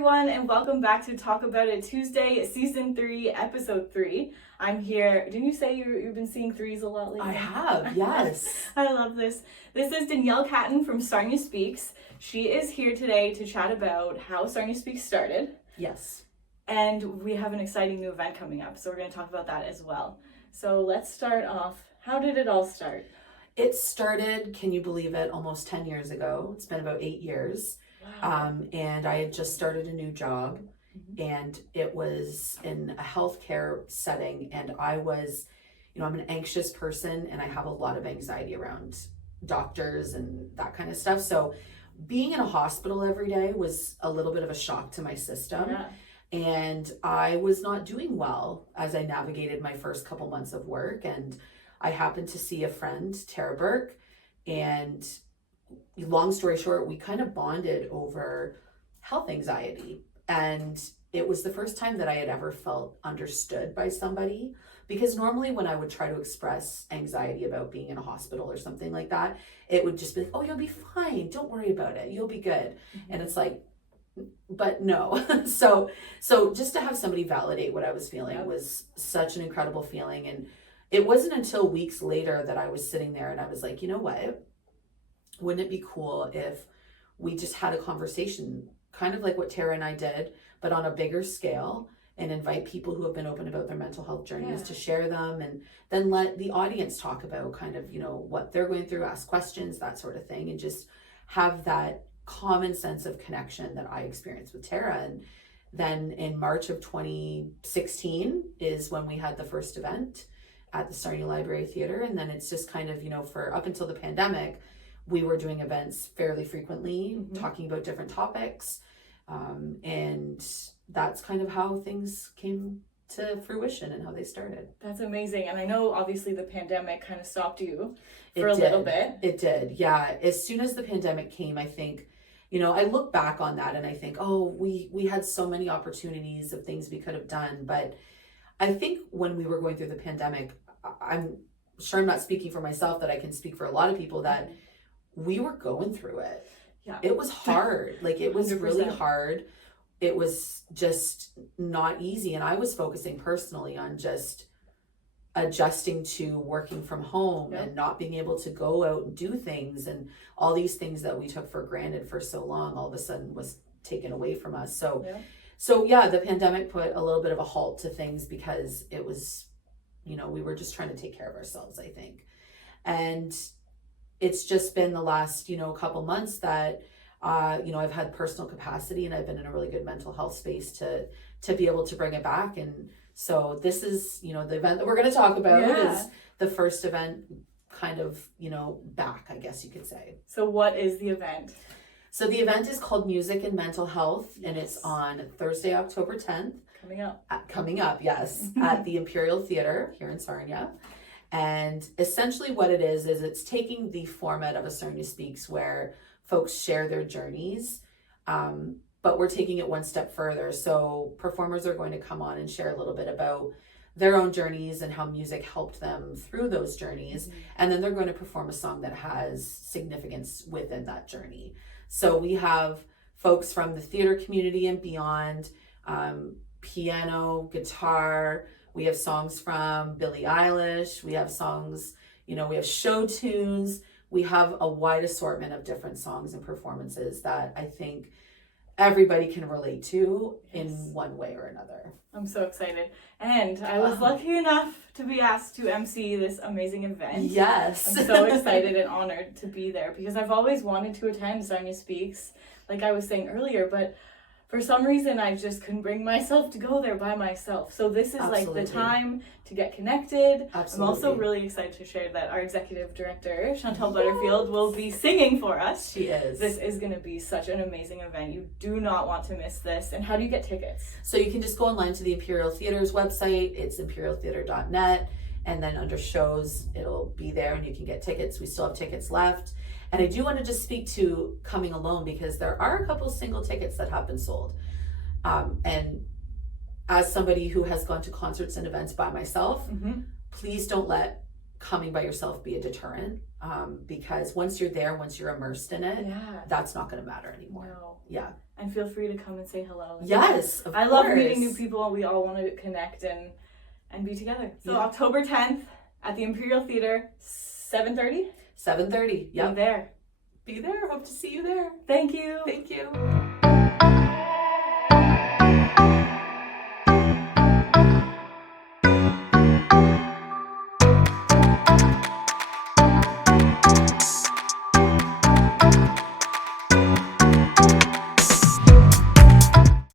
everyone, and welcome back to Talk About It Tuesday, Season 3, Episode 3. I'm here. Didn't you say you've been seeing threes a lot lately? I have, yes. I love this. This is Danielle Catton from Sarnia Speaks. She is here today to chat about how Sarnia Speaks started. Yes. And we have an exciting new event coming up, so we're going to talk about that as well. So let's start off. How did it all start? It started, can you believe it, almost 10 years ago. It's been about 8 years. Wow. And I had just started a new job, and it was in a healthcare setting. And I was, I'm an anxious person, and I have a lot of anxiety around doctors and that kind of stuff. So being in a hospital every day was a little bit of a shock to my system. Yeah. And I was not doing well as I navigated my first couple months of work. And I happened to see a friend, Tara Burke, and long story short, we kind of bonded over health anxiety. And it was the first time that I had ever felt understood by somebody, because normally when I would try to express anxiety about being in a hospital or something like that, it would just be like, oh, you'll be fine. Don't worry about it. You'll be good. And it's like, but no. So just to have somebody validate what I was feeling was such an incredible feeling. And it wasn't until weeks later that I was sitting there and I was like, you know what? Wouldn't it be cool if we just had a conversation, kind of like what Tara and I did, but on a bigger scale, and invite people who have been open about their mental health journeys to share them, and then let the audience talk about kind of, what they're going through, ask questions, that sort of thing, and just have that common sense of connection that I experienced with Tara. And then in March of 2016 is when we had the first event at the Sarnia Theatre. And then it's just kind of, for up until the pandemic, we were doing events fairly frequently, talking about different topics. And that's kind of how things came to fruition and how they started. That's amazing. And I know obviously the pandemic kind of stopped you for a little bit. It did. Yeah. As soon as the pandemic came, I think, I look back on that and I think, oh, we had so many opportunities of things we could have done. But I think when we were going through the pandemic, I'm sure I'm not speaking for myself, that I can speak for a lot of people, that we were going through it. Yeah. It was hard. Like, it was 100%. really hard. It was just not easy. And I was focusing personally on just adjusting to working from home and not being able to go out and do things, and all these things that we took for granted for so long all of a sudden was taken away from us. So the pandemic put a little bit of a halt to things, because it was, we were just trying to take care of ourselves, I think. And it's just been the last, couple months that, I've had personal capacity, and I've been in a really good mental health space to be able to bring it back. And so this is, the event that we're going to talk about is the first event kind of, back, I guess you could say. So what is the event? So the event is called Music and Mental Health, and it's on Thursday, October 10th. Coming up, yes, at the Imperial Theatre here in Sarnia. And essentially what it is it's taking the format of a Sarnia Speaks, where folks share their journeys, but we're taking it one step further. So performers are going to come on and share a little bit about their own journeys and how music helped them through those journeys. And then they're going to perform a song that has significance within that journey. So we have folks from the theater community and beyond, piano, guitar. We have songs from Billie Eilish. We have songs, we have show tunes. We have a wide assortment of different songs and performances that I think everybody can relate to in one way or another. I'm so excited. And I was lucky enough to be asked to MC this amazing event. Yes. I'm so excited and honored to be there, because I've always wanted to attend Sarnia Speaks, like I was saying earlier, but for some reason, I just couldn't bring myself to go there by myself. So this is like the time to get connected. Absolutely. I'm also really excited to share that our executive director, Chantal Butterfield, will be singing for us. She is. This is going to be such an amazing event. You do not want to miss this. And how do you get tickets? So you can just go online to the Imperial Theatre's website. It's imperialtheatre.net. And then under shows, it'll be there and you can get tickets. We still have tickets left. And I do want to just speak to coming alone, because there are a couple single tickets that have been sold. And as somebody who has gone to concerts and events by myself, please don't let coming by yourself be a deterrent, because once you're there, once you're immersed in it, that's not going to matter anymore. No. Yeah. And feel free to come and say hello. Yes, of I course. love meeting new people. We all want to connect and be together. So October 10th at the Imperial Theatre, 7:30? 7:30, Be there. Be there. Hope to see you there. Thank you. Thank you.